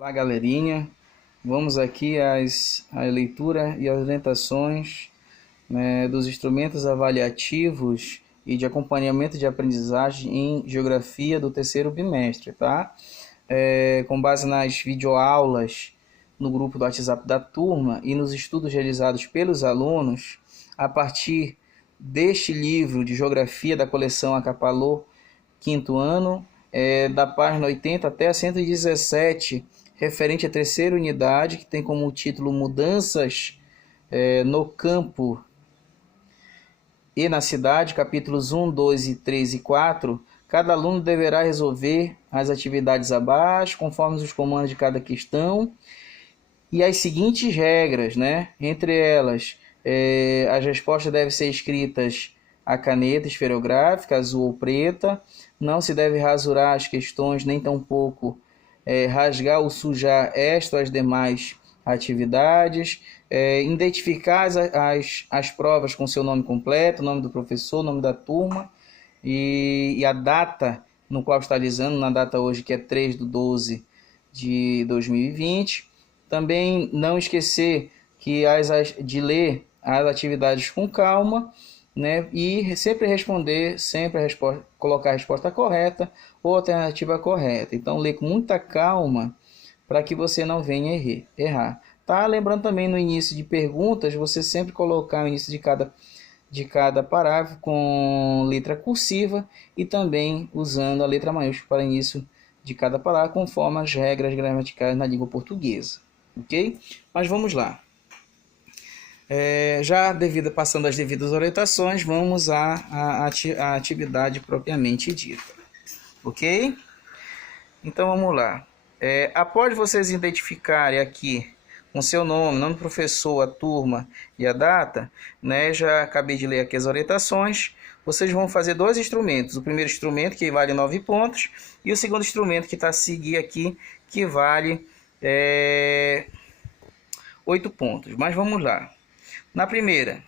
Olá, galerinha. Vamos aqui à leitura e às orientações, né, dos instrumentos avaliativos e de acompanhamento de aprendizagem em Geografia do terceiro bimestre, tá? Com base nas videoaulas no grupo do WhatsApp da turma e nos estudos realizados pelos alunos, a partir deste livro de Geografia da coleção Acapalô, quinto ano, da página 80 até a 117, referente à terceira unidade, que tem como título Mudanças no campo e na cidade, capítulos 1, 2, 3 e 4, cada aluno deverá resolver as atividades abaixo, conforme os comandos de cada questão, e as seguintes regras, né? Entre elas, as respostas devem ser escritas a caneta esferográfica, azul ou preta, não se deve rasurar as questões, nem tampouco rasgar ou sujar esta ou as demais atividades, identificar as provas com seu nome completo, nome do professor, nome da turma e a data no qual está realizando, na data hoje que é 3/12 de 2020. Também não esquecer de ler as atividades com calma, né? E sempre responder, colocar a resposta correta ou alternativa correta. Então, ler com muita calma para que você não venha errar. Tá? Lembrando também no início de perguntas, você sempre colocar o início de cada parágrafo com letra cursiva e também usando a letra maiúscula para início de cada parágrafo, conforme as regras gramaticais na língua portuguesa. Ok? Mas vamos lá. Passando as devidas orientações, vamos à atividade propriamente dita. Ok? Então vamos lá. Após vocês identificarem aqui com seu nome do professor, a turma e a data, né, já acabei de ler aqui as orientações, vocês vão fazer dois instrumentos. O primeiro instrumento, que vale 9 pontos, e o segundo instrumento, que está a seguir aqui, que vale 8 pontos. Mas vamos lá. Na primeira,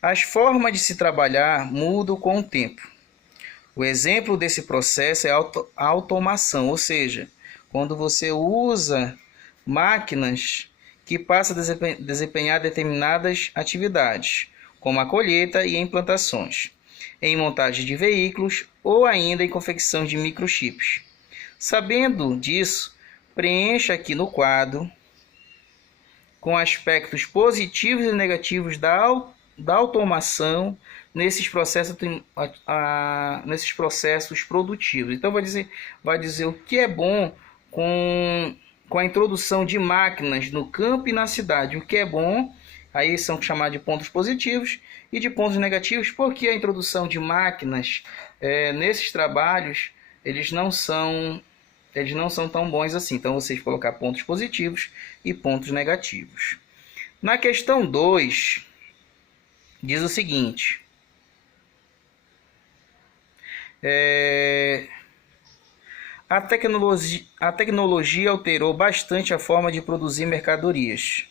as formas de se trabalhar mudam com o tempo. O exemplo desse processo é a automação, ou seja, quando você usa máquinas que passam a desempenhar determinadas atividades, como a colheita e implantações, em montagem de veículos ou ainda em confecção de microchips. Sabendo disso, preencha aqui no quadro com aspectos positivos e negativos da automação nesses processos produtivos. Então vai dizer o que é bom com a introdução de máquinas no campo e na cidade. O que é bom, aí são chamados de pontos positivos, e de pontos negativos, porque a introdução de máquinas nesses trabalhos, eles não são tão bons assim. Então, vocês colocar pontos positivos e pontos negativos. Na questão 2, diz o seguinte: a tecnologia alterou bastante a forma de produzir mercadorias.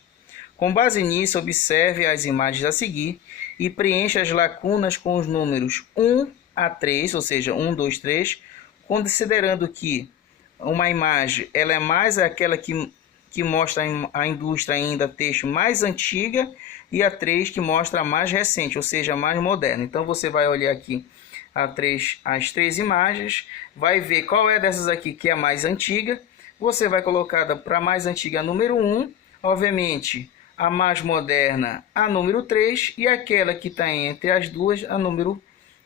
Com base nisso, observe as imagens a seguir e preencha as lacunas com os números 1 a 3, ou seja, 1, 2, 3, considerando que uma imagem ela é mais aquela que mostra a indústria ainda texto mais antiga, e a 3 que mostra a mais recente, ou seja, a mais moderna. Então você vai olhar aqui as três imagens, vai ver qual é dessas aqui que é a mais antiga. Você vai colocar para a mais antiga a número 1, obviamente a mais moderna a número 3 e aquela que está entre as duas a número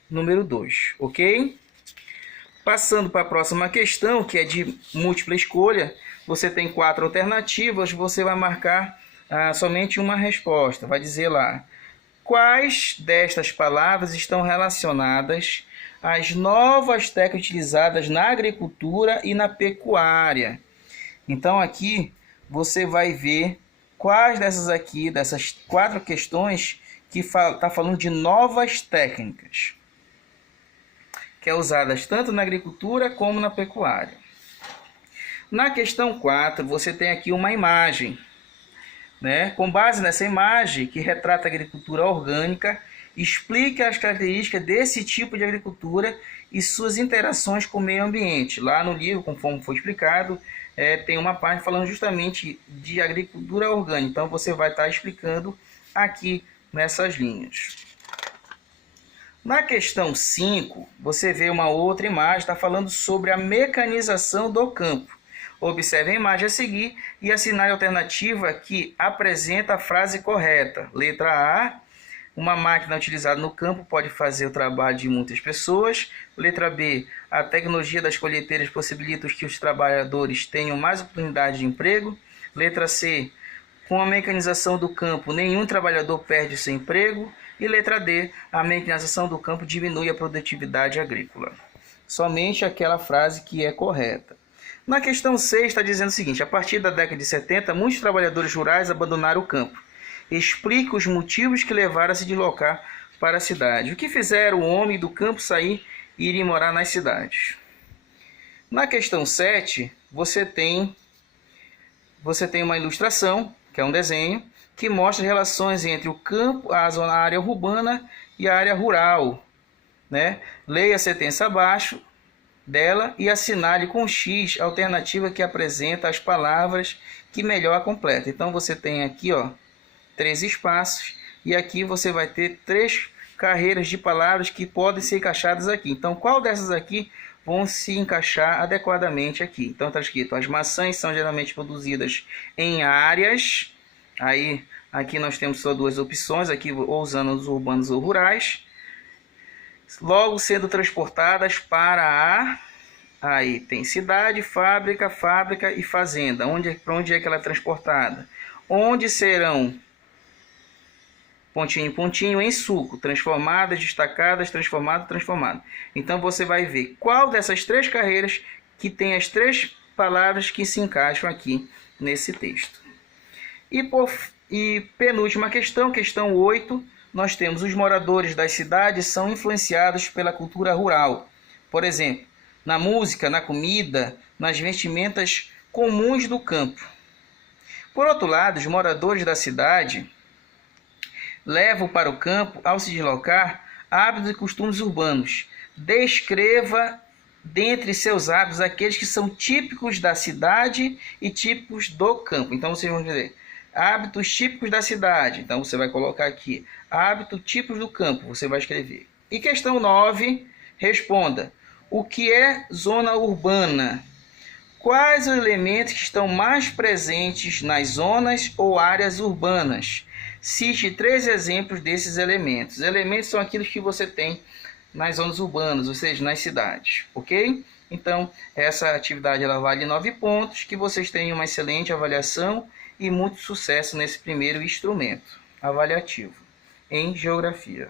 2, ok? Passando para a próxima questão, que é de múltipla escolha, você tem 4 alternativas, você vai marcar somente uma resposta. Vai dizer lá: quais destas palavras estão relacionadas às novas técnicas utilizadas na agricultura e na pecuária? Então aqui você vai ver quais dessas 4 questões que está falando de novas técnicas, que é usadas tanto na agricultura como na pecuária. Na questão 4, você tem aqui uma imagem, né? Com base nessa imagem, que retrata a agricultura orgânica, explica as características desse tipo de agricultura e suas interações com o meio ambiente. Lá no livro, conforme foi explicado, tem uma parte falando justamente de agricultura orgânica. Então você vai estar explicando aqui nessas linhas. Na questão 5, você vê uma outra imagem, está falando sobre a mecanização do campo. Observe a imagem a seguir e assinale a alternativa que apresenta a frase correta. Letra A, uma máquina utilizada no campo pode fazer o trabalho de muitas pessoas. Letra B, a tecnologia das colheiteiras possibilita que os trabalhadores tenham mais oportunidade de emprego. Letra C, com a mecanização do campo, nenhum trabalhador perde seu emprego. E letra D, a mecanização do campo diminui a produtividade agrícola. Somente aquela frase que é correta. Na questão 6 está dizendo o seguinte: a partir da década de 70, muitos trabalhadores rurais abandonaram o campo. Explica os motivos que levaram a se deslocar para a cidade. O que fizeram o homem do campo sair e ir morar nas cidades? Na questão 7, você tem uma ilustração, que é um desenho, que mostra relações entre o campo, a área urbana e a área rural, né? Leia a sentença abaixo dela e assinale com X a alternativa que apresenta as palavras que melhor a completa. Então você tem aqui, 3 espaços e aqui você vai ter 3 carreiras de palavras que podem ser encaixadas aqui. Então qual dessas aqui vão se encaixar adequadamente aqui? Então está escrito: as maçãs são geralmente produzidas em áreas. Aí aqui nós temos só 2 opções, aqui ou usando os urbanos ou rurais, logo sendo transportadas para aí tem cidade, fábrica e fazenda. Para onde é que ela é transportada? Onde serão pontinho, pontinho em suco, transformadas, destacadas, transformado. Então você vai ver qual dessas 3 carreiras que tem as 3 palavras que se encaixam aqui nesse texto. E penúltima questão, questão 8, nós temos: os moradores das cidades são influenciados pela cultura rural. Por exemplo, na música, na comida, nas vestimentas comuns do campo. Por outro lado, os moradores da cidade levam para o campo, ao se deslocar, hábitos e costumes urbanos. Descreva dentre seus hábitos aqueles que são típicos da cidade e típicos do campo. Então vocês vão dizer hábitos típicos da cidade. Então você vai colocar aqui hábitos típicos do campo. Você vai escrever. E questão 9, responda: o que é zona urbana? Quais os elementos que estão mais presentes nas zonas ou áreas urbanas? Cite 3 exemplos desses elementos. Os elementos são aqueles que você tem nas zonas urbanas, ou seja, nas cidades, ok? Então, essa atividade ela vale 9 pontos, que vocês tenham uma excelente avaliação e muito sucesso nesse primeiro instrumento avaliativo em geografia.